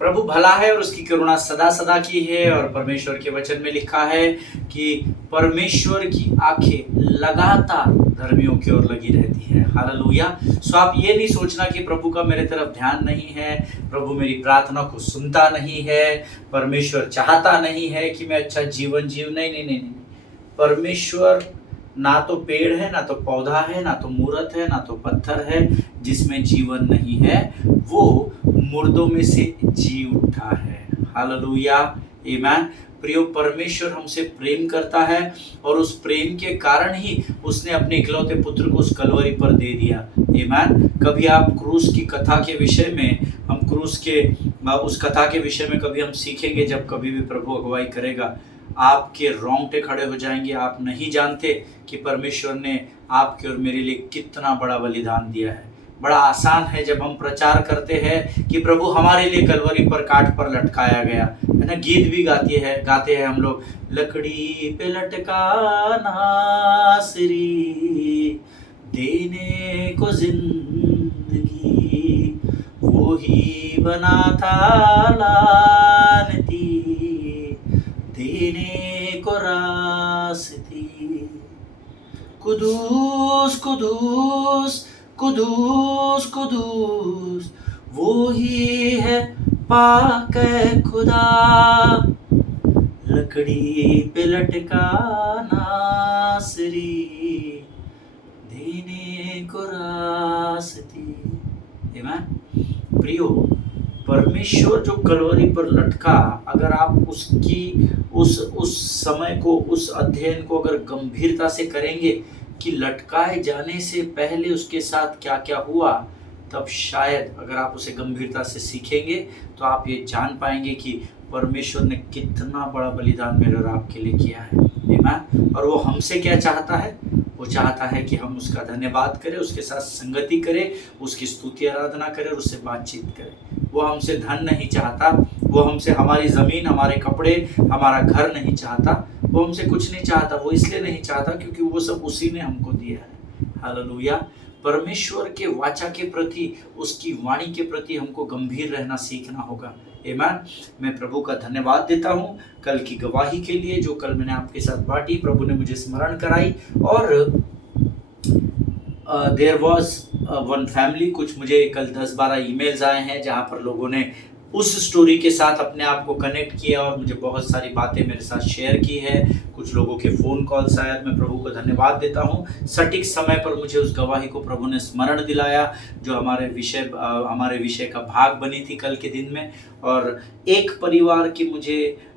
प्रभु भला है और उसकी करुणा सदा सदा की है। और परमेश्वर के वचन में लिखा है कि परमेश्वर की आंखें लगातार धर्मियों की ओर लगी रहती है। हालेलुया। सो आप ये नहीं सोचना कि प्रभु का मेरे तरफ ध्यान नहीं है, प्रभु मेरी प्रार्थना को सुनता नहीं है, परमेश्वर चाहता नहीं है कि मैं अच्छा जीवन जीव। नहीं नहीं नहीं नहीं। परमेश्वर ना तो पेड़ है, ना तो पौधा है, ना तो मूर्त है, ना तो पत्थर है जिसमें जीवन नहीं है। वो मुर्दों में से जी उठा है। हालेलुया, आमीन। प्रियो, परमेश्वर हमसे प्रेम करता है और उस प्रेम के कारण ही उसने अपने इकलौते पुत्र को उस कलवरी पर दे दिया। आमीन। कभी आप क्रूस की कथा के विषय में, हम क्रूस के उस कथा के विषय में कभी हम सीखेंगे जब कभी भी प्रभु अगुवाई करेगा। आपके रोंगटे खड़े हो जाएंगे। आप नहीं जानते कि परमेश्वर ने आपके और मेरे लिए कितना बड़ा बलिदान दिया है। बड़ा आसान है जब हम प्रचार करते हैं कि प्रभु हमारे लिए कलवरी पर काट पर लटकाया गया, है ना। गीत भी गाते हैं हम लोग, लकड़ी पे लटका नासरी देने को जिंदगी, वो ही बना था लानती देने को रास्ती। कुदूस कुदूस कुदूस कुदूस वो ही है पाक खुदा, लकड़ी पे लटका नासरी देने को रास्ती। प्रियो, परमेश्वर जो कलवरी पर लटका, अगर आप उसकी उस समय को, उस अध्ययन को अगर गंभीरता से करेंगे कि लटकाए जाने से पहले उसके साथ क्या क्या हुआ, तब शायद अगर आप उसे गंभीरता से सीखेंगे तो आप ये जान पाएंगे कि परमेश्वर ने कितना बड़ा बलिदान मेरे और आपके लिए किया है। आमीन। और वो हमसे क्या चाहता है? वो चाहता है कि हम उसका धन्यवाद करें, उसके साथ संगति करें, उसकी स्तुति आराधना करें और उससे बातचीत करें। वो हमसे धन नहीं चाहता, वो हमसे हमारी ज़मीन, हमारे कपड़े, हमारा घर नहीं चाहता, वो हमसे कुछ नहीं चाहता। वो इसलिए नहीं चाहता क्योंकि वो सब उसी ने हमको दिया है। हालेलुया। परमेश्वर के वाचा के प्रति, उसकी वाणी के प्रति हमको गंभीर रहना सीखना होगा। आमीन। मैं प्रभु का धन्यवाद देता हूँ कल की गवाही के लिए, जो कल मैंने आपके साथ बांटी, प्रभु ने मुझे स्मरण कराई। और देयर वॉज वन फैमिली, कुछ मुझे कल 10-12 ईमेल्स आए हैं जहाँ पर लोगों ने उस स्टोरी के साथ अपने आप को कनेक्ट किया और मुझे बहुत सारी बातें मेरे साथ शेयर की है। कुछ लोगों के फ़ोन कॉल्स आए। मैं प्रभु को धन्यवाद देता हूँ, सटीक समय पर मुझे उस गवाही को प्रभु ने स्मरण दिलाया जो हमारे विषय का भाग बनी थी कल के दिन में। और एक परिवार की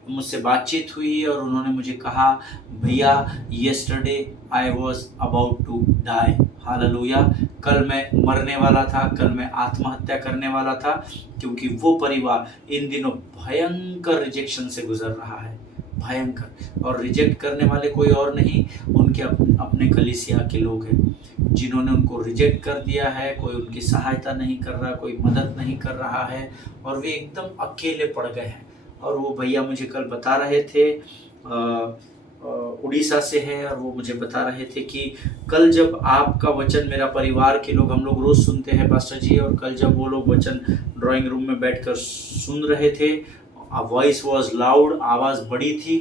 मुझसे बातचीत हुई और उन्होंने मुझे कहा, भैया yesterday I was about to die. Hallelujah. कल मैं मरने वाला था, कल मैं आत्महत्या करने वाला था, क्योंकि वो परिवार इन दिनों भयंकर रिजेक्शन से गुजर रहा है। भयंकर। और रिजेक्ट करने वाले कोई और नहीं, उनके अपने कलीसिया के लोग हैं जिन्होंने उनको रिजेक्ट कर दिया है। कोई उनकी सहायता नहीं कर रहा, कोई मदद नहीं कर रहा है और वे एकदम अकेले पड़ गए हैं। और वो भैया मुझे कल बता रहे थे, उड़ीसा से है, और वो मुझे बता रहे थे कि कल जब आपका वचन, मेरा परिवार के लोग, हम लोग रोज़ सुनते हैं पास्टर जी, और कल जब वो लोग वचन ड्राइंग रूम में बैठकर सुन रहे थे, वॉइस वॉज लाउड, आवाज़ बड़ी थी।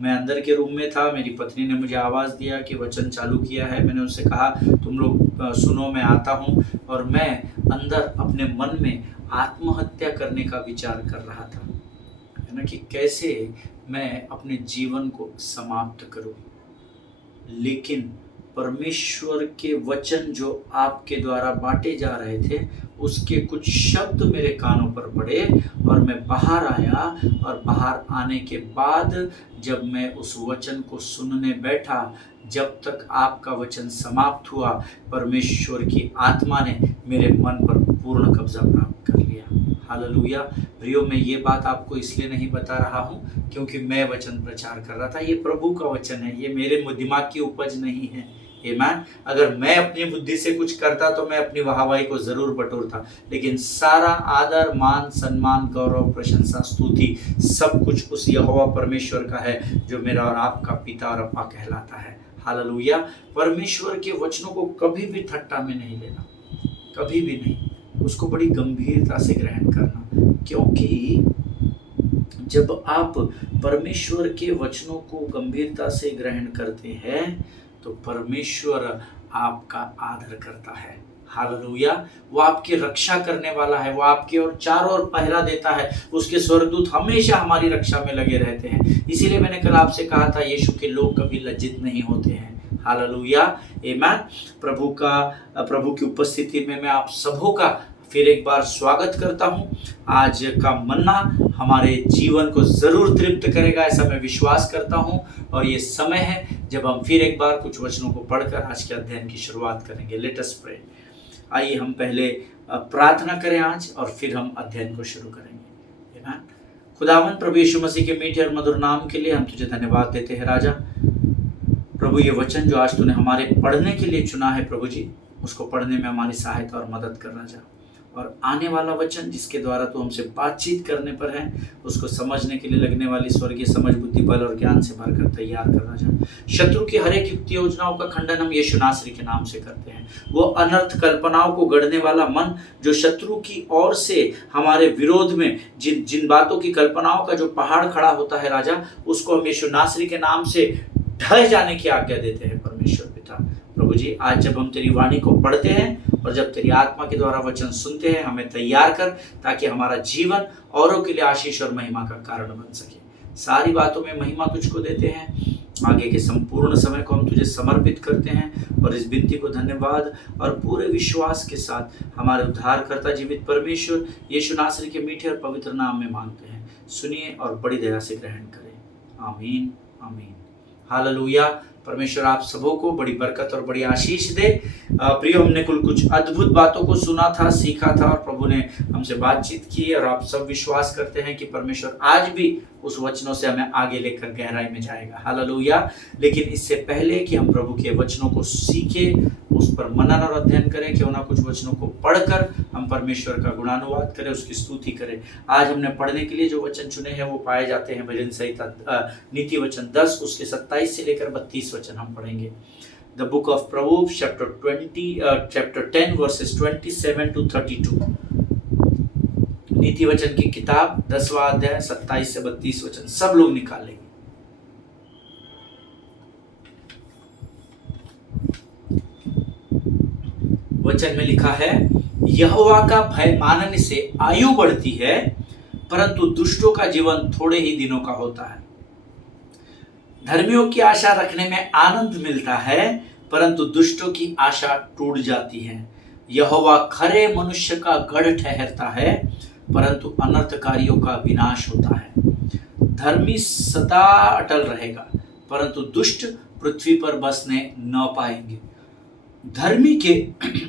मैं अंदर के रूम में था, मेरी पत्नी ने मुझे आवाज़ दिया कि वचन चालू किया है। मैंने उनसे कहा तुम लोग सुनो, मैं आता हूँ। और मैं अंदर अपने मन में आत्महत्या करने का विचार कर रहा था, है ना, कि कैसे मैं अपने जीवन को समाप्त करूं। लेकिन परमेश्वर के वचन जो आपके द्वारा बांटे जा रहे थे, उसके कुछ शब्द मेरे कानों पर पड़े और मैं बाहर आया। और बाहर आने के बाद जब मैं उस वचन को सुनने बैठा, जब तक आपका वचन समाप्त हुआ, परमेश्वर की आत्मा ने मेरे मन पर पूर्ण कब्जा प्राप्त कर लिया। हालेलुया। प्रियो, मैं ये बात आपको इसलिए नहीं बता रहा हूँ क्योंकि मैं वचन प्रचार कर रहा था। ये प्रभु का वचन है, ये मेरे दिमाग की उपज नहीं है। आमीन। अगर मैं अपनी बुद्धि से कुछ करता तो मैं अपनी वाहवाही को जरूर बटोरता, लेकिन सारा आदर, मान, सम्मान, गौरव, प्रशंसा, स्तुति सब कुछ उस यहोवा परमेश्वर का है जो मेरा और आपका पिता और अप्पा कहलाता है। हालेलुया। परमेश्वर के वचनों को कभी भी ठट्टा में नहीं लेना, कभी भी नहीं। उसको बड़ी गंभीरता से ग्रहण करना। क्योंकि जब आप परमेश्वर के वचनों को गंभीरता से ग्रहण करते हैं तो परमेश्वर आपका आदर करता है। हालेलुया। वो आपकी रक्षा करने वाला है, वो आपके और चारों ओर पहरा देता है, उसके स्वर्गदूत हमेशा हमारी रक्षा में लगे रहते हैं। इसीलिए मैंने कल आपसे कहा था यीशु के लोग कभी लज्जित नहीं होते हैं। हालेलुया, आमीन। प्रभु की उपस्थिति में मैं आप सबों का फिर एक बार स्वागत करता हूँ। आज का मन्ना हमारे जीवन को जरूर तृप्त करेगा, ऐसा मैं विश्वास करता हूँ। और ये समय है जब हम फिर एक बार कुछ वचनों को पढ़कर आज के अध्ययन की शुरुआत करेंगे। Let us pray. आइए हम पहले प्रार्थना करें आज और फिर हम अध्ययन को शुरू करेंगे। आमीन। खुदावन प्रभु यीशु मसीह के मीठे और मधुर नाम के लिए हम तुझे धन्यवाद देते हैं राजा। प्रभु ये वचन जो आज तूने हमारे पढ़ने के लिए चुना है प्रभु जी, उसको पढ़ने में हमारी सहायता और मदद कर राजा। और आने वाला वचन जिसके द्वारा तू हमसे बातचीत करने पर है, उसको समझने के लिए लगने वाली स्वर्गीय समझ, बुद्धि, बल और ज्ञान से भरकर तैयार कर राजा। शत्रु की हर एक युक्ति योजनाओं का खंडन हम यीशु नासरी के नाम से करते हैं। वो अनर्थ कल्पनाओं को गढ़ने वाला मन जो शत्रु की ओर से हमारे विरोध में जिन बातों की कल्पनाओं का जो पहाड़ खड़ा होता है राजा, उसको हम यीशु नासरी के नाम से ढह जाने की आज्ञा देते हैं। परमेश्वर पिता प्रभु जी, आज जब हम तेरी वाणी को पढ़ते हैं और जब तेरी आत्मा के द्वारा वचन सुनते हैं, हमें तैयार कर ताकि हमारा जीवन औरों के लिए आशीष और महिमा का कारण बन सके। सारी बातों में महिमा तुझको देते हैं। आगे के संपूर्ण समय को हम तुझे समर्पित करते हैं और इस विनती को धन्यवाद और पूरे विश्वास के साथ हमारे उद्धारकर्ता जीवित परमेश्वर यीशु नासरी के मीठे और पवित्र नाम में मांगते हैं। सुनिए और बड़ी दया से ग्रहण करें। आमीन, आमीन। हालेलुया। परमेश्वर आप सबों को बड़ी बरकत और बड़ी आशीष दे। प्रियो, हमने कुछ अद्भुत बातों को सुना था, सीखा था और प्रभु ने हमसे बातचीत की और आप सब विश्वास करते हैं कि परमेश्वर आज भी उस वचनों से हमें आगे लेकर गहराई में जाएगा। हालेलुया। लेकिन इससे पहले कि हम प्रभु के वचनों को सीखे, उस पर मनन और अध्ययन करें, क्यों ना कुछ वचनों को पढ़कर हम परमेश्वर का गुणानुवाद करें, उसकी स्तुति करें। आज हमने पढ़ने के लिए जो वचन चुने हैं वो पाए जाते हैं भजन संहिता नीति वचन 10 उसके 27 से लेकर 32 वचन हम पढ़ेंगे। The book of proverbs chapter 10 versus 27 to 32। नीति वचन की किताब 10वां अध्याय 27 से 32 वचन सब लोग निकालेंगे। वचन में लिखा है, यहोवा का भय मानने से आयु बढ़ती है, परंतु दुष्टों का जीवन थोड़े ही दिनों का होता है। धर्मियों की आशा रखने में आनंद मिलता है, परंतु दुष्टों की आशा टूट जाती है। यहोवा खरे मनुष्य का गढ़ ठहरता है, परंतु अनर्थकारियों का विनाश होता है। धर्मी सदा अटल रहेगा, परंतु दुष्ट पृथ्वी पर बसने न पाएंगे। धर्मी के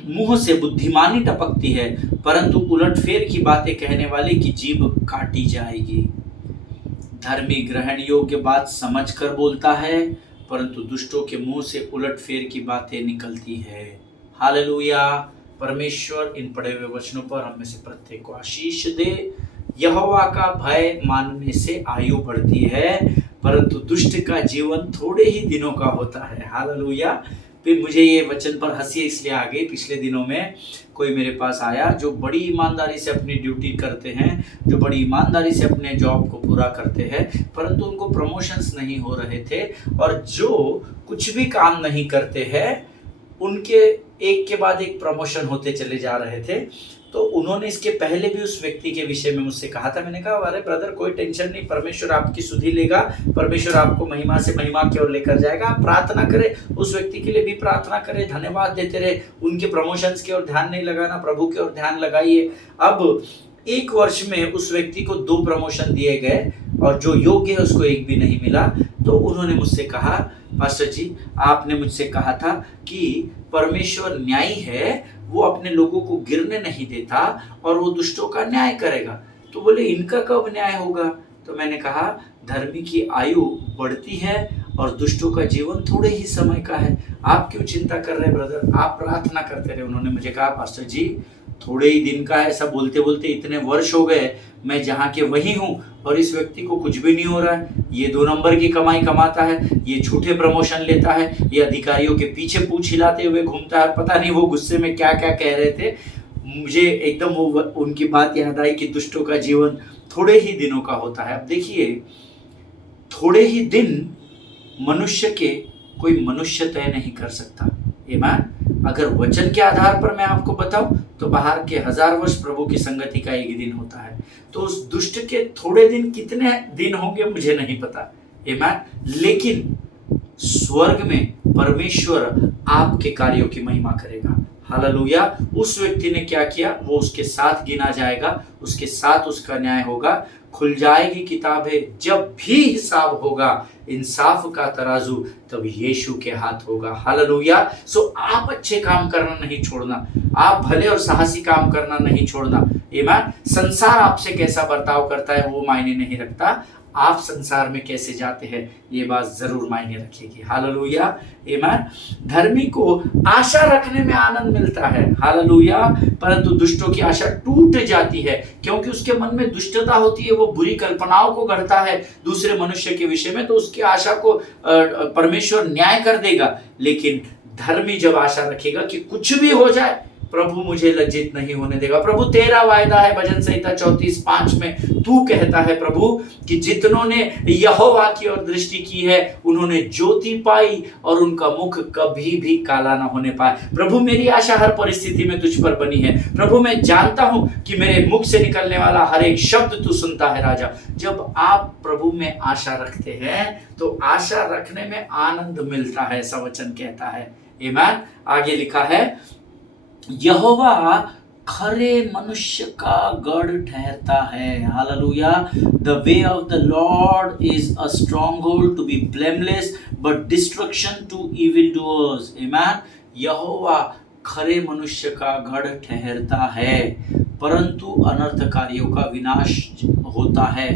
मुंह से बुद्धिमानी टपकती है, परंतु उलटफेर की बातें कहने वाले की जीभ काटी जाएगी। धर्मी ग्रहण योग्य बात समझ कर बोलता है, परंतु दुष्टों के मुंह से उलटफेर की बातें निकलती है। हालेलुया। परमेश्वर इन पढ़े हुए वचनों पर हम में से प्रत्येक को आशीष दे। यहोवा का भय मानने से आयु बढ़ती है, परंतु दुष्ट का जीवन थोड़े ही दिनों का होता है। हालेलुया। फिर मुझे ये वचन पर हंसी इसलिए आ गई, पिछले दिनों में कोई मेरे पास आया जो बड़ी ईमानदारी से अपनी ड्यूटी करते हैं, जो बड़ी ईमानदारी से अपने जॉब को पूरा करते हैं, परंतु उनको प्रमोशंस नहीं हो रहे थे और जो कुछ भी काम नहीं करते हैं उनके एक के बाद एक प्रमोशन होते चले जा रहे थे। तो उन्होंने इसके पहले भी उस व्यक्ति के विषय में मुझसे कहा था। मैंने कहा, अरे ब्रदर कोई टेंशन नहीं, परमेश्वर आपकी सुधि लेगा, परमेश्वर आपको महिमा से महिमा की ओर लेकर जाएगा। आप प्रार्थना करें, उस व्यक्ति के लिए भी प्रार्थना करें, धन्यवाद देते रहे। उनके प्रमोशंस की ओर ध्यान नहीं लगाना, प्रभु की ओर ध्यान लगाइए। अब 1 वर्ष में उस व्यक्ति को 2 प्रमोशन दिए गए और जो योग्य है उसको 1 भी नहीं मिला। तो उन्होंने मुझसे कहा, पास्टर जी आपने मुझसे कहा था कि परमेश्वर न्यायी है, वो अपने लोगों को गिरने नहीं देता और वो दुष्टों का न्याय करेगा। तो बोले इनका कब न्याय होगा? तो मैंने कहा, धर्मी की आयु बढ़ती है और दुष्टों का जीवन थोड़े ही समय का है। आप क्यों चिंता कर रहे हैं ब्रदर, आप प्रार्थना करते रहे। उन्होंने मुझे कहा, पास्टर जी थोड़े ही दिन का है। ऐसा बोलते बोलते इतने वर्ष हो गए, मैं जहाँ के वही हूँ और इस व्यक्ति को कुछ भी नहीं हो रहा है। ये 2 नंबर की कमाई कमाता है, ये झूठे प्रमोशन लेता है, ये अधिकारियों के पीछे पूंछ हिलाते हुए घूमता है। पता नहीं वो गुस्से में क्या क्या कह रहे थे। मुझे एकदम वो उनकी बात याद आई कि दुष्टों का जीवन थोड़े ही दिनों का होता है। अब देखिए, थोड़े ही दिन मनुष्य के कोई मनुष्य तय नहीं कर सकता। ईमान, अगर वचन के आधार पर मैं आपको बताऊं तो बाहर के 1000 वर्ष प्रभु की संगति का एक दिन होता है। तो उस दुष्ट के थोड़े दिन कितने दिन होंगे मुझे नहीं पता। ईमान, लेकिन स्वर्ग में परमेश्वर आपके कार्यों की महिमा करेगा। हालेलुया। उस व्यक्ति ने क्या किया वो उसके साथ गिना जाएगा, उसके साथ उसका न्याय होगा। खुल जाएगी किताबें, जब भी हिसाब होगा इंसाफ का तराजू तब यीशु के हाथ होगा। हालेलुया। सो आप अच्छे काम करना नहीं छोड़ना, आप भले और साहसी काम करना नहीं छोड़ना। ईमान, संसार आपसे कैसा बर्ताव करता है वो मायने नहीं रखता, आप संसार में कैसे जाते हैं ये बात जरूर मायने रखेगी। हालेलुया। ईमान, धर्मी को आशा रखने में आनंद मिलता है। हालेलुया। परंतु दुष्टों की आशा टूट जाती है, क्योंकि उसके मन में दुष्टता होती है, वो बुरी कल्पनाओं को गढ़ता है दूसरे मनुष्य के विषय में, तो उसकी आशा को परमेश्वर न्याय कर देगा। लेकिन धर्मी जब आशा रखेगा कि कुछ भी हो जाए प्रभु मुझे लज्जित नहीं होने देगा। प्रभु तेरा वायदा है, भजन संहिता 34:5 में तू कहता है प्रभु कि जितनों ने यहोवा की ओर दृष्टि की है उन्होंने ज्योति पाई और उनका मुख कभी भी काला ना होने पाए। प्रभु मेरी आशा हर परिस्थिति में तुझ पर बनी है। प्रभु मैं जानता हूं कि मेरे मुख से निकलने वाला हर एक शब्द तू सुनता है राजा। जब आप प्रभु में आशा रखते हैं तो आशा रखने में आनंद मिलता है, ऐसा वचन कहता है। ईमान, आगे लिखा है यहोवा खरे मनुष्य का गढ़ ठहरता है। Hallelujah. The way of the Lord is a stronghold to be blameless but destruction to evildoers. Amen. यहोवा खरे मनुष्य का गढ़ ठहरता है परंतु अनर्थकारियों का विनाश होता है।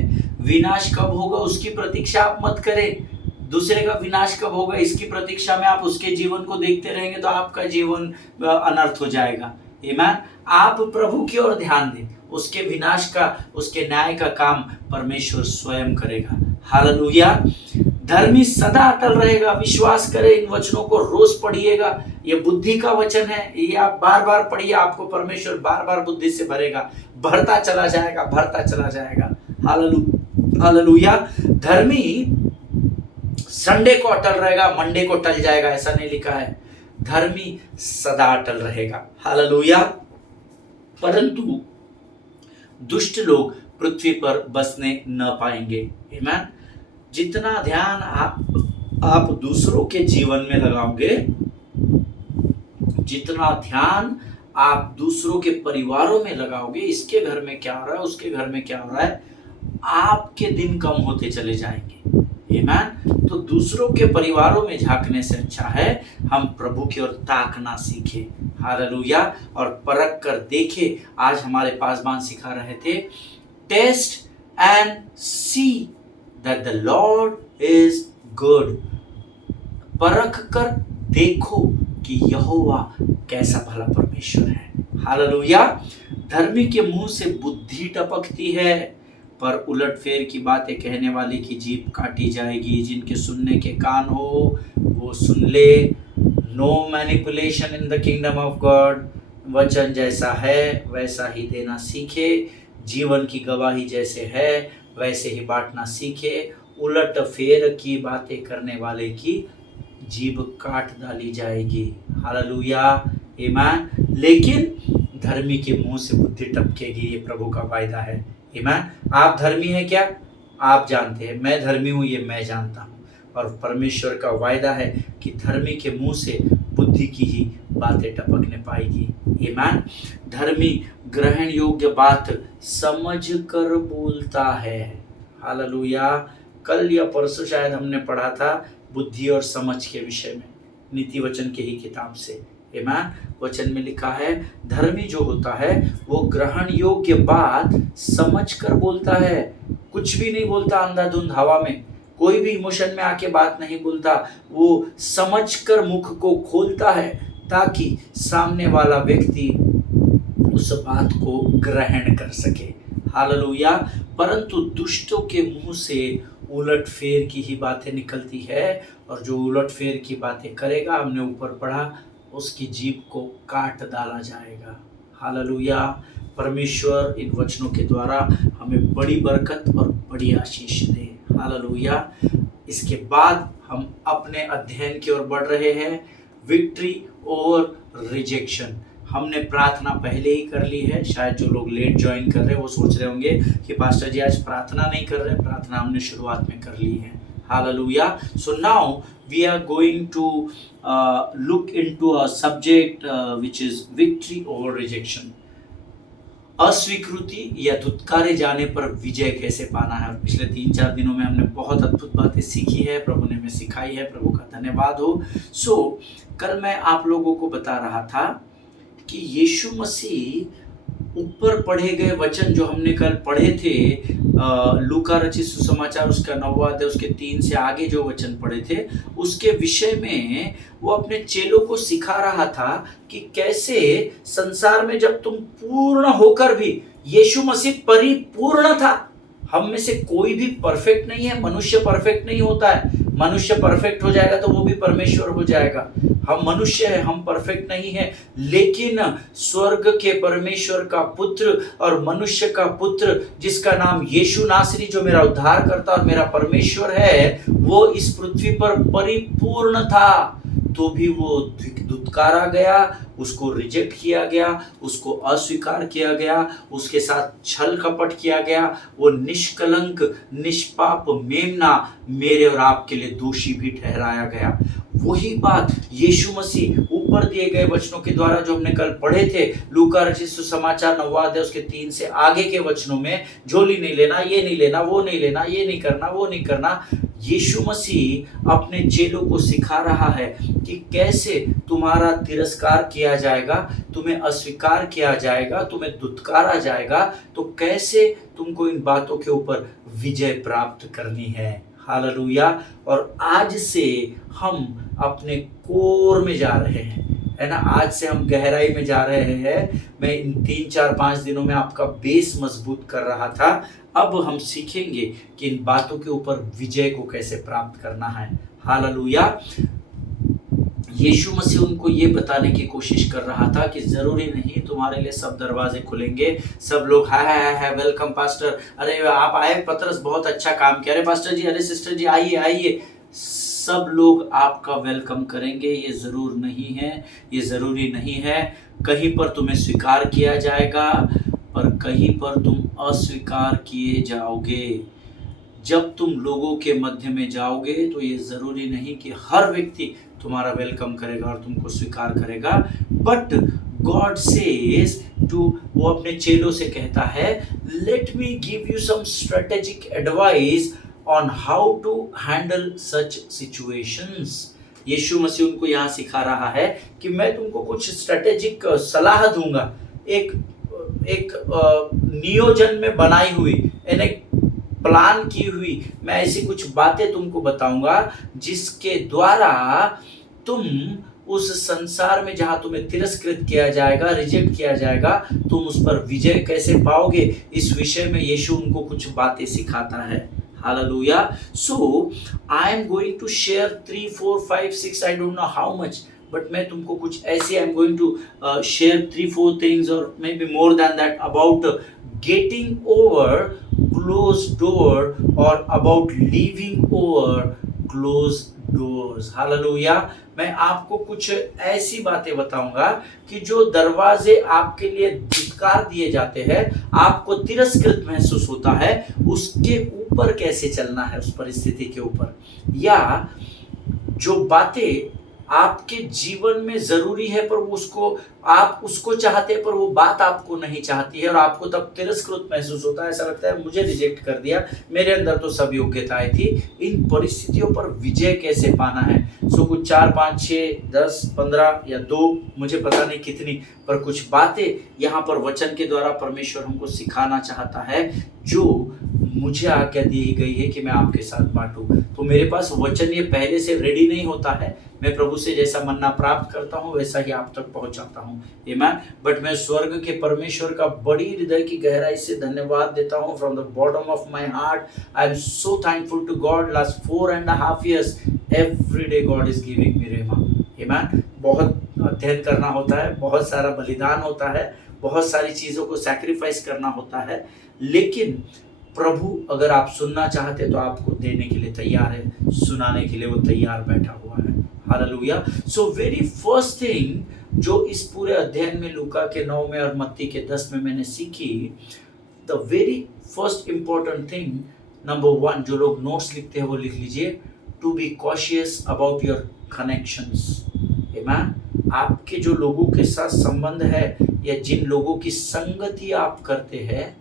विनाश कब होगा उसकी प्रतीक्षा आप मत करें। दूसरे का विनाश कब होगा इसकी प्रतीक्षा में आप उसके जीवन को देखते रहेंगे तो आपका जीवन अनर्थ हो जाएगा। ईमान, आप प्रभु की ओर ध्यान दें, उसके विनाश का, उसके न्याय का काम परमेश्वर स्वयं करेगा। हालेलुया। धर्मी सदा अटल रहेगा। विश्वास करें, इन वचनों को रोज पढ़िएगा। ये बुद्धि का वचन है, ये आप बार बार पढ़िए, आपको परमेश्वर बार बार बुद्धि से भरेगा, भरता चला जाएगा, भरता चला जाएगा। हालेलुया। धर्मी संडे को अटल रहेगा, मंडे को टल जाएगा, ऐसा नहीं लिखा है। धर्मी सदा अटल रहेगा। हालेलुया। परंतु दुष्ट लोग पृथ्वी पर बसने न पाएंगे। आमीन। जितना ध्यान आप दूसरों के जीवन में लगाओगे, जितना ध्यान आप दूसरों के परिवारों में लगाओगे, इसके घर में क्या हो रहा है, उसके घर में क्या हो रहा है, आपके दिन कम होते चले जाएंगे। आमीन। तो दूसरों के परिवारों में झांकने से अच्छा है हम प्रभु की ओर ताकना सीखे। हालेलुया। और परख कर देखे। आज हमारे पासवान सिखा रहे थे, taste and see that the Lord is good. परख कर देखो कि यहोवा कैसा भला परमेश्वर है। हालेलुया। धर्मी के मुंह से बुद्धि टपकती है पर उलटफेर की बातें कहने वाले की जीभ काटी जाएगी। जिनके सुनने के कान हो वो सुन ले। No manipulation in the kingdom of God. वचन जैसा है वैसा ही देना सीखे। जीवन की गवाही जैसे है वैसे ही बांटना सीखे। उलट फेर की बातें करने वाले की जीभ काट डाली जाएगी। हालेलुया। आमीन। लेकिन धर्मी के मुंह से बुद्धि टपकेगी, ये प्रभु का वायदा है। आमीन। आप धर्मी हैं क्या? आप जानते हैं। मैं धर्मी हूँ, ये मैं जानता हूँ। और परमेश्वर का वायदा है कि धर्मी के मुंह से बुद्धि की ही बातें टपकने पाएगी। आमीन। धर्मी ग्रहण योग्य बात समझ कर बोलता है। हालेलुया। कल या परसों शायद हमने पढ़ा था बुद्धि और समझ के विषय में, नीति वचन के ही किताब से। आमीन। वचन में लिखा है धर्मी जो होता है वो ग्रहण योग्य बात समझ कर बोलता है। कुछ भी नहीं बोलता अंधाधुंध हवा में, कोई भी इमोशन में आके बात नहीं बोलता। वो समझ कर मुख को खोलता है ताकि सामने वाला व्यक्ति उस बात को ग्रहण कर सके। हालेलुया। परंतु दुष्टों के मुंह से उलटफेर की ही बातें निकलती है और जो उलटफेर की बातें करेगा, हमने ऊपर पढ़ा, उसकी जीभ को काट डाला जाएगा। हालेलुया। परमेश्वर इन वचनों के द्वारा हमें बड़ी बरकत और बड़ी आशीष दे। हालेलुया। इसके बाद हम अपने अध्ययन की ओर बढ़ रहे हैं, विक्ट्री ओवर रिजेक्शन। हमने प्रार्थना पहले ही कर ली है। शायद जो लोग लेट ज्वाइन कर रहे हैं वो सोच रहे होंगे कि पास्टर जी आज प्रार्थना नहीं कर रहे। प्रार्थना हमने शुरुआत में कर ली है। Hallelujah. So now we are going to look into a subject which is victory over rejection. अस्वीकृति या धुतकारे जाने पर विजय कैसे पाना है। और पिछले 3-4 दिनों में हमने बहुत अद्भुत बातें सीखी है, प्रभु ने हमें सिखाई है, प्रभु का धन्यवाद हो। कल मैं आप लोगों को बता रहा था कि यीशु मसीह ऊपर पढ़े गए वचन जो हमने कल पढ़े थे, लूका रचित सुसमाचार उसका 9वां अध्याय उसके 3 से आगे जो वचन पढ़े थे, उसके विषय में वो अपने चेलों को सिखा रहा था कि कैसे संसार में जब तुम पूर्ण होकर भी, यीशु मसीह परिपूर्ण था। हम में से कोई भी परफेक्ट नहीं है, मनुष्य परफेक्ट नहीं होता है। मनुष्य परफेक्ट हो जाएगा तो वो भी परमेश्वर हो जाएगा। हम मनुष्य हैं, हम परफेक्ट नहीं है, लेकिन स्वर्ग के परमेश्वर का पुत्र और मनुष्य का पुत्र जिसका नाम यीशु नासरी, जो मेरा उद्धारकर्ता और मेरा परमेश्वर है, वो इस पृथ्वी पर परिपूर्ण था। तो भी वो धुतकारा गया, उसको रिजेक्ट किया गया, उसको अस्वीकार किया गया, उसके साथ छल कपट किया गया। वो निष्कलंक निष्पाप मेमना मेरे और आपके लिए दोषी भी ठहराया गया। वही बात यीशु मसीह ऊपर दिए गए वचनों के द्वारा जो हमने कल पढ़े थे, लूका रचित सुसमाचार 9वां अध्याय उसके 3 से आगे के वचनों में, झोली नहीं लेना, ये नहीं लेना, वो नहीं लेना, ये नहीं करना, वो नहीं करना। यीशु मसीह अपने चेलों को सिखा रहा है कि कैसे तुम्हारा तिरस्कार किया जाएगा, तुम्हें अस्वीकार किया जाएगा, तुम्हें दुत्कारा जाएगा, तो कैसे तुमको इन बातों के ऊपर विजय प्राप्त करनी है। हालेलुया। और आज से हम अपने कोर में जा रहे हैं, है ना। आज से हम गहराई में जा रहे हैं। मैं इन 3-4-5 दिनों में आपका बेस मजबूत कर रहा था। अब हम सीखेंगे कि इन बातों के ऊपर विजय को कैसे प्राप्त करना है। हालेलुया। यीशु मसीह उनको ये बताने की कोशिश कर रहा था कि जरूरी नहीं तुम्हारे लिए सब दरवाजे खुलेंगे, सब लोग हाय वेलकम पास्टर, अरे आप आए पतरस, बहुत अच्छा काम किया, अरे पास्टर जी, अरे सिस्टर जी, आइए आइए, सब लोग आपका वेलकम करेंगे, ये जरूर नहीं है, ये जरूरी नहीं है। कहीं पर तुम्हें स्वीकार किया जाएगा, पर कहीं पर तुम अस्वीकार किए जाओगे। जब तुम लोगों के मध्य में जाओगे तो ये जरूरी नहीं कि हर व्यक्ति तुम्हारा वेलकम करेगा और तुमको स्वीकार करेगा, बट गॉड सेज टू, वो अपने चेलों से कहता है, let me give you some strategic advice on how to handle such situations. यीशु मसीह उनको यहाँ सिखा रहा है कि मैं तुमको कुछ स्ट्रेटेजिक सलाह दूंगा, एक नियोजन में बनाई हुई, एक प्लान की हुई, मैं ऐसी कुछ बातें तुमको बताऊंगा जिसके द्वारा तुम उस संसार में जहां तुम्हें तिरस्कृत किया जाएगा, रिजेक्ट किया जाएगा, तुम उस पर विजय कैसे पाओगे। इस विषय में यीशु उनको कुछ बातें सिखाता है। Hallelujah. So I am going to share 3, 4, 5, 6, I don't know how much, but मैं तुमको कुछ ऐसे, I am going to share 3-4 things और maybe more than that about getting over closed door और about leaving over closed doors. Hallelujah. मैं आपको कुछ ऐसी बातें बताऊंगा कि जो दरवाजे आपके लिए धिक्कार दिए जाते हैं, आपको तिरस्कृत महसूस होता है, उसके ऊपर कैसे चलना है, उस परिस्थिति के ऊपर, या जो बातें आपके जीवन में जरूरी है पर उसको आप उसको चाहते हैं पर वो बात आपको नहीं चाहती है और आपको तब तिरस्कृत महसूस होता है। ऐसा लगता है मुझे रिजेक्ट कर दिया, मेरे अंदर तो सब योग्यताएं थी। इन परिस्थितियों पर विजय कैसे पाना है। सो कुछ 4, 5, 6, 10, 15 या 2, मुझे पता नहीं कितनी, पर कुछ बातें यहाँ पर वचन के द्वारा परमेश्वर हमको सिखाना चाहता है, जो मुझे आज्ञा दी गई है कि मैं आपके साथ बांटूं। तो मेरे पास वचन ये पहले से रेडी नहीं होता है, मैं प्रभु से जैसा मन्ना प्राप्त करता हूँ वैसा ही आप तक पहुंचाता हूँ। आमीन। बट मैं स्वर्ग के परमेश्वर का बड़ी हृदय की गहराई से धन्यवाद देता हूँ। From the bottom of my heart I am so thankful to God. Last 4.5 years every day God is giving me rhema. आमीन। बहुत अध्ययन करना होता है, बहुत सारा बलिदान होता है, बहुत सारी चीज़ों को सैक्रिफाइस करना होता है, लेकिन प्रभु अगर आप सुनना चाहते तो आपको देने के लिए तैयार है, सुनाने के लिए वो तैयार बैठा हुआ है। Hallelujah. So very first thing जो इस पूरे अध्ययन में लूका के 9 में और मत्ती के 10 में मैंने सीखी, the very first important thing, number 1, जो लोग नोट्स लिखते हैं वो लिख लीजिए, to be cautious about your connections. Amen. आपके जो लोगों के साथ संबंध है या जिन लोगों की संगति आप करते हैं,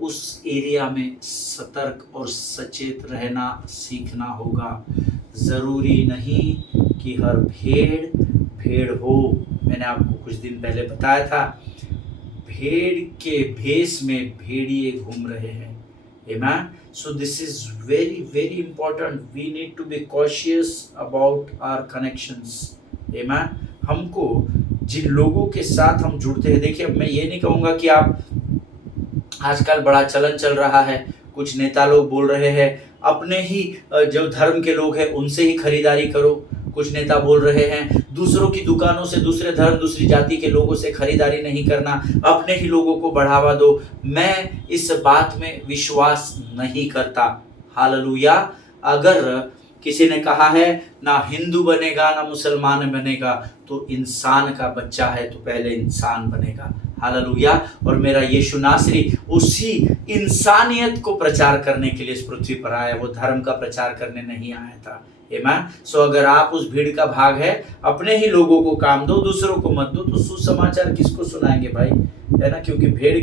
उस एरिया में सतर्क और सचेत रहना सीखना होगा। ज़रूरी नहीं कि हर भेड़ हो। मैंने आपको कुछ दिन पहले बताया था, भेड़ के भेष में भेड़िए घूम रहे हैं। आमीन। So this is very very important. We need to be cautious about our connections. Amen. हमको जिन लोगों के साथ हम जुड़ते हैं, देखिए अब मैं ये नहीं कहूँगा कि आप, आजकल बड़ा चलन चल रहा है, कुछ नेता लोग बोल रहे हैं अपने ही जो धर्म के लोग हैं उनसे ही खरीदारी करो। कुछ नेता बोल रहे हैं दूसरों की दुकानों से, दूसरे धर्म दूसरी जाति के लोगों से खरीदारी नहीं करना, अपने ही लोगों को बढ़ावा दो। मैं इस बात में विश्वास नहीं करता। हालेलुया। अगर किसी ने कहा है ना हिंदू बनेगा ना मुसलमान बनेगा, तो इंसान का बच्चा है तो पहले इंसान बनेगा। हालेलुया। और मेरा यीशु नासरी उसी इंसानियत को प्रचार करने के लिए इस पृथ्वी पर आया, वो धर्म का प्रचार करने नहीं आया था। आमीन। सो अगर आप उस भीड़ का भाग है, अपने ही लोगों को काम दो, दूसरों को मत दो, तो सुसमाचार किसको सुनाएंगे भाई, है ना? क्योंकि भेड़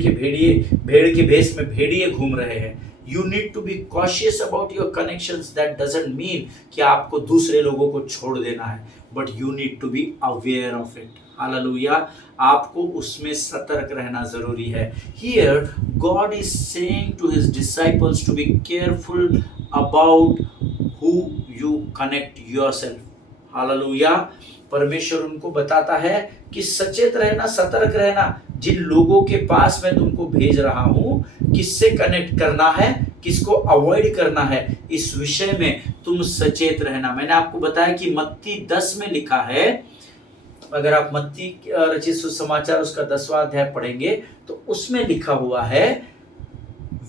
के भेष में भेड़िए घूम रहे हैं। You need to be cautious about your connections. That doesn't mean कि आपको दूसरे लोगों को छोड़ देना है, but you need to be aware of it. Hallelujah. आपको उसमें सतर्क रहना जरूरी है। Here God is saying to his disciples to be careful about who you connect yourself. Hallelujah. परमेश्वर उनको बताता है कि सचेत रहना, सतर्क रहना, जिन लोगों के पास मैं तुमको भेज रहा हूं, किससे कनेक्ट करना है, किसको अवॉइड करना है, इस विषय में तुम सचेत रहना। मैंने आपको बताया कि मत्ती 10 में लिखा है, अगर आप मत्ती रचित सुसमाचार उसका 10वां अध्याय पढ़ेंगे तो उसमें लिखा हुआ है,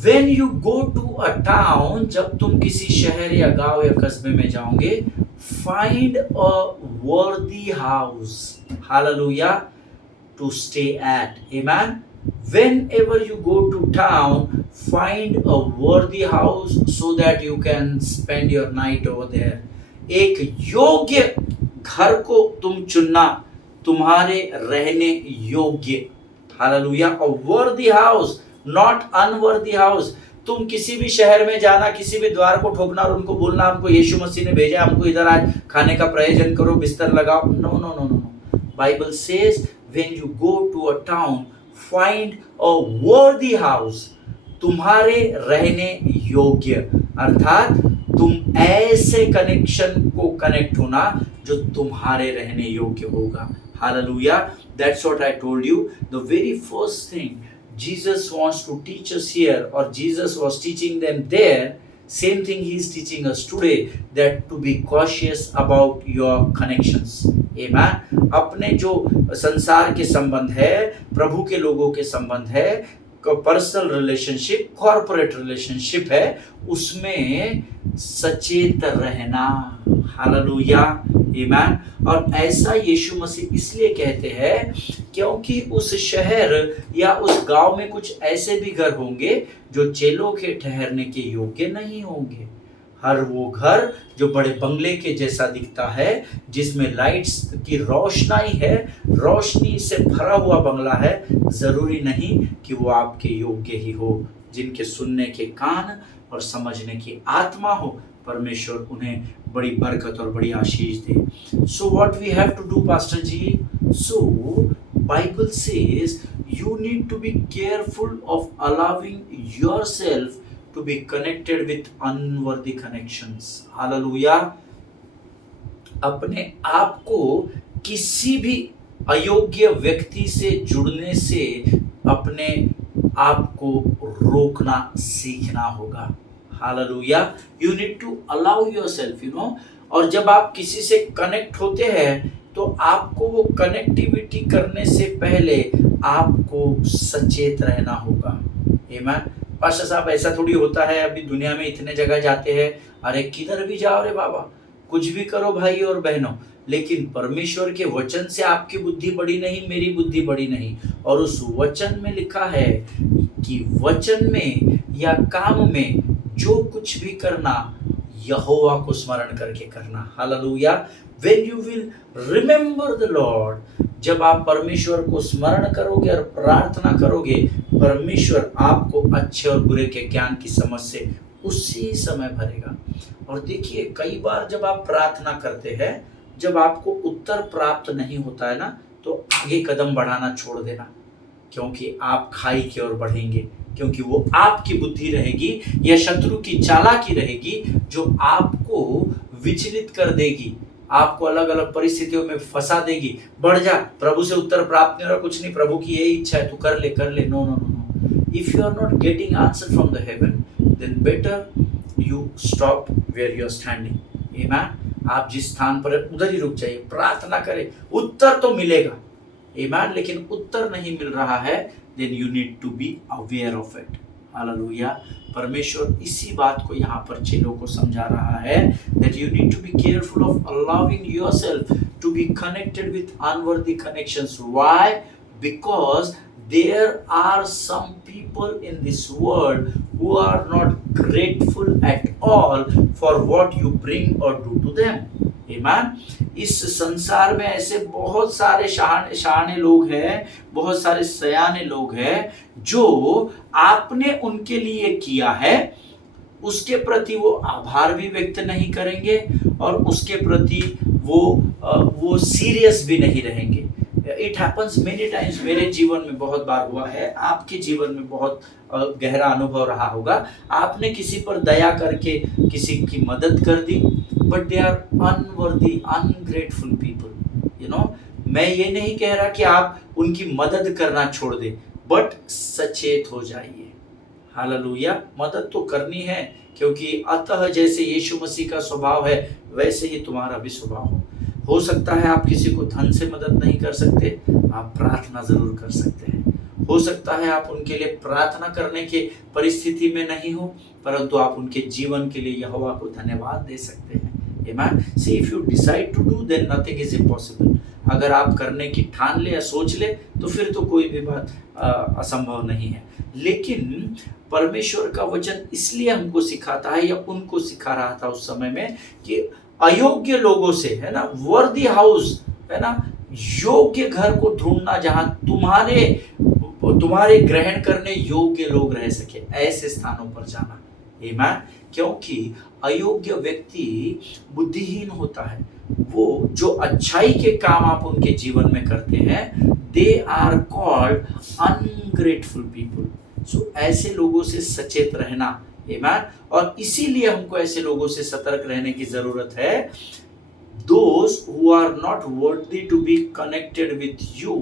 When you go to a town, जब तुम किसी शहर या गांव या कस्बे में जाओगे, find a worthy house, hallelujah, to stay at. Amen. Whenever you go to town, find a worthy house so that you can spend your night over there. एक योग्य घर को तुम चुनना, तुम्हारे रहने योग्य। Hallelujah. A worthy house, not unworthy house. तुम किसी भी शहर में जाना, किसी भी द्वार को ठोकना और उनको बोलना हमको यीशु मसीह ने भेजा, हमको इधर आज खाने का प्रयोजन करो, बिस्तर लगाओ। No no no no. Bible says when you go to a town, find a worthy house. तुम्हारे रहने योग्य, अर्थात तुम ऐसे कनेक्शन को कनेक्ट होना जो तुम्हारे रहने योग्य होगा। Hallelujah. That's what I told you. The very first thing Jesus wants to teach us here, or Jesus was teaching them there, same thing he is teaching us today, that to be cautious about your connections. Amen. अपने जो संसार के संबंध है, प्रभु के लोगों के संबंध है, पर्सनल रिलेशनशिप, कॉर्पोरेट रिलेशनशिप है, उसमें सचेत रहना। हालेलुया। आमीन। और ऐसा यीशु मसीह इसलिए कहते हैं क्योंकि उस शहर या उस गांव में कुछ ऐसे भी घर होंगे जो चेलों के ठहरने के योग्य नहीं होंगे। हर वो घर जो बड़े बंगले के जैसा दिखता है, जिसमें लाइट्स की रोशनाई है, रोशनी से भरा हुआ बंगला है, जरूरी नहीं कि वो आपके योग्य ही हो। जिनके सुनने के कान और समझने की आत्मा हो, परमेश्वर उन्हें बड़ी बरकत और बड़ी आशीष दे। So what we have to do pastor ji? So Bible says you need to be careful of allowing yourself to be connected with unworthy connections. Hallelujah. अपने आप को किसी भी अयोग्य व्यक्ति से जुड़ने से अपने आप को रोकना सीखना होगा। Hallelujah. You need to allow yourself, you know। और जब आप किसी से कनेक्ट होते हैं तो तो आपको वो कनेक्टिविटी करने से पहले आपको सचेत रहना होगा। आमीन। पास्टर साहब ऐसा थोड़ी होता है, अभी दुनिया में इतने जगह जाते हैं, अरे किधर भी जाओ रे बाबा, कुछ भी करो भाई और बहनों, लेकिन परमेश्वर के वचन से आपकी बुद्धि बड़ी नहीं, मेरी बुद्धि बड़ी नहीं। और उस वचन में लिखा है कि वचन में या काम में जो कुछ भी करना यहोवा को स्मरण करके करना। Hallelujah. When you will remember the Lord, जब आप परमेश्वर को स्मरण करोगे और प्रार्थना करोगे, परमेश्वर आपको अच्छे और बुरे के ज्ञान की समझ से उसी समय भरेगा। और देखिए, कई बार जब आप प्रार्थना करते हैं, जब आपको उत्तर प्राप्त नहीं होता है ना, तो आगे कदम बढ़ाना छोड़ देना, क्योंकि आप खाई की ओर बढ़ेंगे, क्योंकि वो आपकी बुद्धि रहेगी या शत्रु की चालाकी रहेगी जो आपको विचलित कर देगी, आपको अलग अलग परिस्थितियों में फंसा देगी। बढ़ जा, प्रभु से उत्तर प्राप्त नहीं हो रहा, कुछ नहीं, प्रभु की यही इच्छा है, तू कर ले कर ले। No no no no, if you are not getting answer from the heaven, then better you stop where you are standing. Amen. आप जिस स्थान पर है उधर ही रुक जाइए, प्रार्थना करें, उत्तर तो मिलेगा। आमीन। लेकिन उत्तर नहीं मिल रहा है, then you need to be aware of it। Hallelujah. परमेश्वर इसी बात को यहाँ पर चेलों को समझा रहा है, that you need to be careful of allowing yourself to be connected with unworthy connections। Why? Because there are some people in this world who are not grateful at all for what you bring or do to them। Amen। इस संसार में ऐसे बहुत सारे शहाने लोग हैं, बहुत सारे सयाने लोग हैं जो आपने उनके लिए किया है उसके प्रति वो आभार भी व्यक्त नहीं करेंगे और उसके प्रति वो सीरियस भी नहीं रहेंगे। It happens many times. मेरे जीवन में बहुत बार हुआ है, आपके जीवन में बहुत गहरा अनुभव रहा होगा। आपने किसी पर दया करके किसी की मदद कर दी, but they are unworthy, ungrateful people. You know, मैं ये नहीं कह रहा कि आप उनकी मदद करना छोड़ दें, बट सचेत हो जाइए। हालेलुया। मदद तो करनी है, क्योंकि अतः जैसे यीशु मसीह का स्वभाव है वैसे ही तुम्हारा भी स्वभाव हो सकता है आप किसी को धन से मदद नहीं कर सकते, आप प्रार्थना जरूर कर सकते हैं। हो सकता है आप उनके लिए प्रार्थना करने के परिस्थिति में नहीं हो, परंतु आप उनके जीवन के लिए यहोवा को धन्यवाद दे सकते हैं। आमीन। See, if you decide to do, then nothing is impossible। अगर आप करने की ठान ले या सोच ले तो फिर तो कोई भी बात असंभव नहीं है। लेकिन परमेश्वर का वचन इसलिए हमको सिखाता है या उनको सिखा रहा था उस समय में कि अयोग्य लोगों से, है ना, वर्दी हाउस, है ना, योग्य घर को ढूंढना जहां तुम्हारे ग्रहण करने योग्य लोग रह सके, ऐसे स्थानों पर जाना। आमीन। क्योंकि अयोग्य व्यक्ति बुद्धिहीन होता है। वो जो अच्छाई के काम आप उनके जीवन में करते हैं, they are called ungrateful people. So ऐसे लोगों से सचेत रहना। आमीन। और इसीलिए हमको ऐसे लोगों से सतर्क रहने की जरूरत है। Those who are not worthy to be connected with you,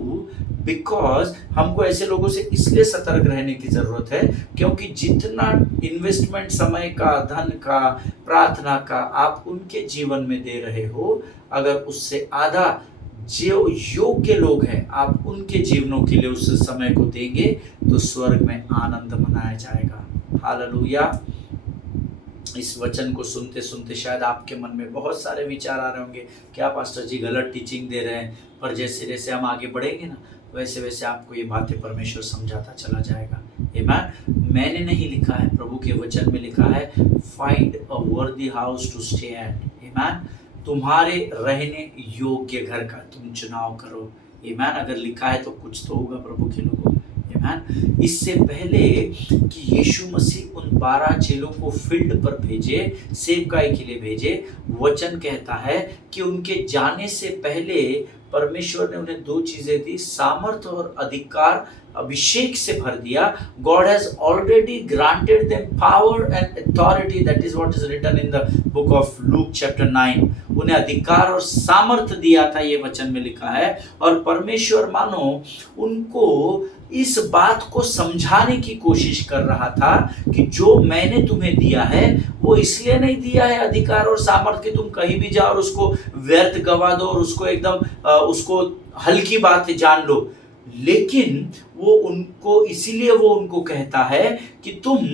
because हमको ऐसे लोगों से इसलिए सतर्क रहने की जरूरत है क्योंकि जितना इन्वेस्टमेंट समय का, धन का, प्रार्थना का आप उनके जीवन में दे रहे हो, अगर उससे आधा जो योग्य लोग हैं आप उनके जीवनों के लिए उस समय को देंगे तो स्वर्ग में आनंद मनाया जाएगा। हालेलुया। इस वचन को सुनते सुनते शायद आपके मन में बहुत सारे विचार आ रहे होंगे, क्या पास्टर जी गलत टीचिंग दे रहे हैं, पर जैसे जैसे हम आगे बढ़ेंगे ना वैसे वैसे आपको ये बातें परमेश्वर समझाता चला जाएगा। आमीन। मैंने नहीं लिखा है, प्रभु के वचन में लिखा है, फाइंड अ वर्दी हाउस टू स्टे एट। आमीन। तुम्हारे रहने योग्य घर का तुम चुनाव करो। आमीन। अगर लिखा है तो कुछ तो होगा प्रभु के लोगों। आमीन। इससे पहले कि यीशु मसीह उन 12 चेलों को फील्ड पर भेजे, सेवकाई के लिए भेजे, वचन कहता है कि उनके जाने से पहले परमेश्वर ने उन्हें 2 चीजें दी, सामर्थ्य और अधिकार, अभिषेक से भर दिया। God has already granted them power and authority, that is what is written in the book of Luke chapter 9। उन्हें अधिकार और सामर्थ्य दिया था, ये वचन में लिखा है। और परमेश्वर मानो उनको इस बात को समझाने की कोशिश कर रहा था कि जो मैंने तुम्हें दिया है वो इसलिए नहीं दिया है अधिकार और सामर्थ्य कि तुम कहीं भी जाओ और उसको व्यर्थ गवा दो और उसको एकदम उसको हल्की बात जान लो, लेकिन वो उनको कहता है कि तुम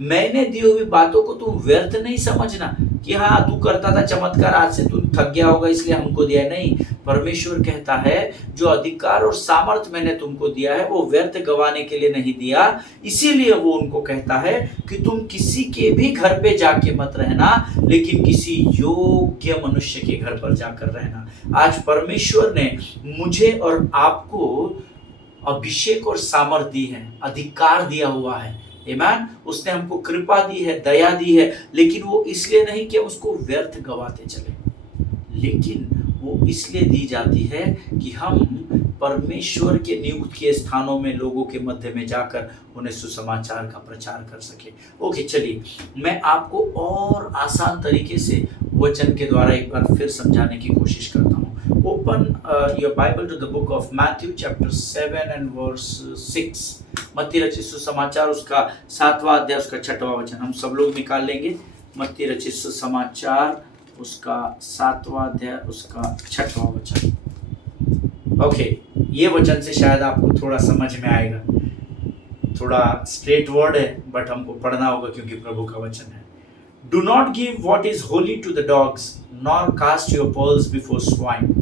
मैंने दी हुई बातों को तुम व्यर्थ नहीं समझना कि हाँ तू करता था चमत्कार, आज से तू थक गया होगा इसलिए हमको दिया। नहीं, परमेश्वर कहता है जो अधिकार और सामर्थ मैंने तुमको दिया है वो व्यर्थ गवाने के लिए नहीं दिया। इसीलिए वो उनको कहता है कि तुम किसी के भी घर पे जाके मत रहना, लेकिन किसी योग्य मनुष्य के घर पर जाकर रहना। आज परमेश्वर ने मुझे और आपको अभिषेक और सामर्थ दी है, अधिकार दिया हुआ है। आमीन। उसने हमको कृपा दी है, दया दी है, लेकिन वो इसलिए नहीं कि उसको व्यर्थ गवाते चले, लेकिन वो इसलिए दी जाती है कि हम परमेश्वर के नियुक्त किए स्थानों में लोगों के मध्य में जाकर उन्हें सुसमाचार का प्रचार कर सके। ओके, चलिए मैं आपको और आसान तरीके से वचन के द्वारा एक बार फिर समझाने की कोशिश करता हूँ। Open your Bible to the book of Matthew chapter 7 and verse 6। मत्ती रचित सुसमाचार उसका 7वां अध्याय उसका 6वां वचन हम सब लोग निकाल लेंगे। मत्ती रचित सुसमाचार उसका 7वां अध्याय उसका 6वां वचन। ओके, ये वचन से शायद आपको थोड़ा समझ में आएगा। थोड़ा स्ट्रेट वर्ड है बट हमको पढ़ना होगा क्योंकि प्रभु का वचन है। Do not give what is holy to the dogs, nor cast your pearls before swine,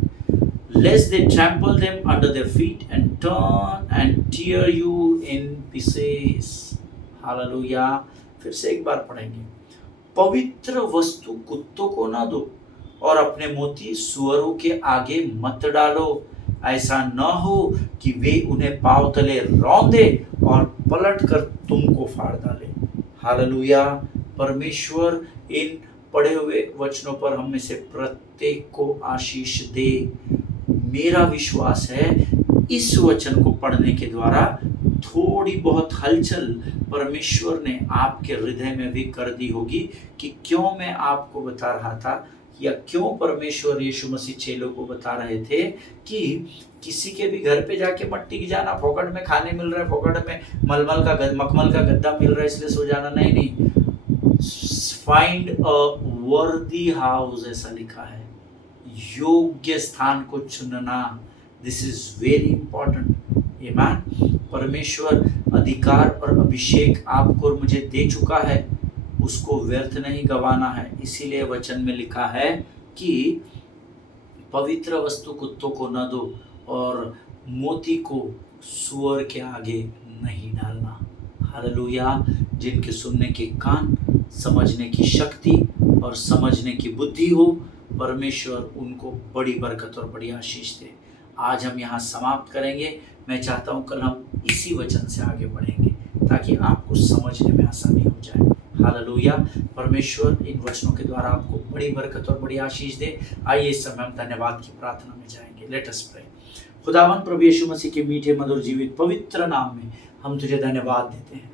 lest they trample them under their feet and turn and tear you in pieces. Hallelujah. फिर से एक बार पढ़ेंगे। पवित्र वस्तु कुत्तों को ना दो और अपने मोती सुअरों के आगे मत डालो, ऐसा न हो कि वे उन्हें पांव तले रौंदे और पलट कर तुमको फाड़ डाले। हालेलुया। परमेश्वर इन पढ़े हुए वचनों पर हम में से प्रत्येक को आशीष दे। मेरा विश्वास है इस वचन को पढ़ने के द्वारा थोड़ी बहुत हलचल परमेश्वर ने आपके हृदय में भी कर दी होगी कि क्यों मैं आपको बता रहा था या क्यों परमेश्वर यीशु मसीह चेलों को बता रहे थे कि किसी के भी घर पे जाके मट्टी की जाना, फोकट में खाने मिल रहा है, फोकट में मखमल का गद्दा मिल रहा है इसलिए सो जाना। नहीं, फाइंड अ वर्दी हाउस ऐसा लिखा है, योग्य स्थान को चुनना। This is very important. आमीन। परमेश्वर अधिकार और अभिषेक आपको और मुझे दे चुका है, उसको व्यर्थ नहीं गवाना है। इसीलिए वचन में लिखा है कि पवित्र वस्तु कुत्तों को न दो और मोती को सुअर के आगे नहीं डालना। हालेलुया। जिनके सुनने के कान, समझने की शक्ति और समझने की बुद्धि हो, परमेश्वर उनको बड़ी बरकत और बड़ी आशीष दे। आज हम यहाँ समाप्त करेंगे। मैं चाहता हूँ कल हम इसी वचन से आगे बढ़ेंगे ताकि आपको समझने में आसानी हो जाए। हालेलुया। परमेश्वर इन वचनों के द्वारा आपको बड़ी बरकत और बड़ी आशीष दे। आइए इस समय हम धन्यवाद की प्रार्थना में जाएंगे। Let us pray. खुदावन प्रभु यीशु मसीह के मीठे मधुर जीवित पवित्र नाम में हम तुझे धन्यवाद देते हैं।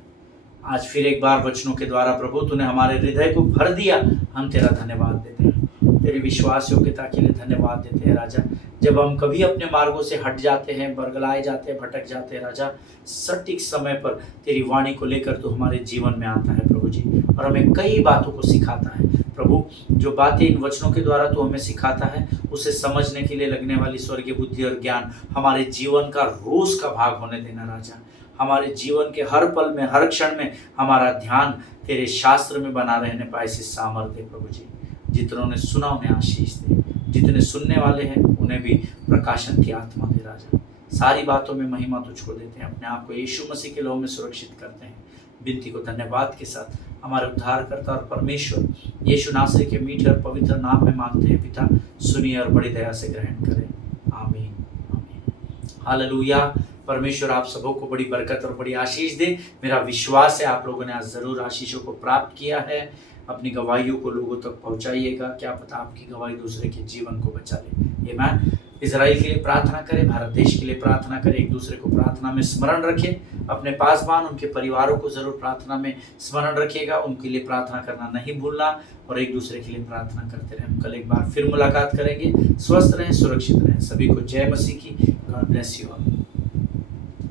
आज फिर एक बार वचनों के द्वारा प्रभु तूने हमारे हृदय को भर दिया, हम तेरा धन्यवाद देते हैं। तेरी विश्वास योग्यता के लिए धन्यवाद देते हैं राजा। जब हम कभी अपने मार्गों से हट जाते हैं, बरगलाए जाते हैं, भटक जाते हैं राजा, सटीक समय पर तेरी वाणी को लेकर तू हमारे जीवन में आता है प्रभु जी, और हमें कई बातों को सिखाता है प्रभु। जो बातें इन वचनों के द्वारा तू हमें सिखाता है उसे समझने के लिए लगने वाली स्वर्गीय बुद्धि और ज्ञान हमारे जीवन का रोज का भाग होने देना राजा। हमारे जीवन के हर पल में, हर क्षण में हमारा ध्यान तेरे शास्त्र में बना रहने पाए ऐसी सामर्थ्य प्रभु जी। जितनों ने सुना उन्हें आशीष दे, जितने सुनने वाले हैं उन्हें भी प्रकाशन की आत्मा दे राजा। सारी बातों में महिमा तुझको देते हैं, अपने आप को यीशु मसीह के लहू में सुरक्षित करते हैं। विनती को धन्यवाद के साथ हमारे उद्धारकर्ता और परमेश्वर यीशु नासरी के मीठे और पवित्र नाम में मांगते हैं पिता, सुनिए और बड़ी दया से ग्रहण करें। आमीन, आमीन। हालेलुया। परमेश्वर आप सबों को बड़ी बरकत और बड़ी आशीष दे। मेरा विश्वास है आप लोगों ने आज ज़रूर आशीषों को प्राप्त किया है। अपनी गवाहियों को लोगों तक पहुंचाइएगा, क्या पता आपकी गवाही दूसरे के जीवन को बचा ले। आमीन। इजराइल के लिए प्रार्थना करें, भारत देश के लिए प्रार्थना करें, एक दूसरे को प्रार्थना में स्मरण रखें। अपने पासवान, उनके परिवारों को जरूर प्रार्थना में स्मरण रखिएगा, उनके लिए प्रार्थना करना नहीं भूलना और एक दूसरे के लिए प्रार्थना करते रहें। हम कल एक बार फिर मुलाकात करेंगे। स्वस्थ रहें, सुरक्षित रहें। सभी को जय मसीह की। God bless you all.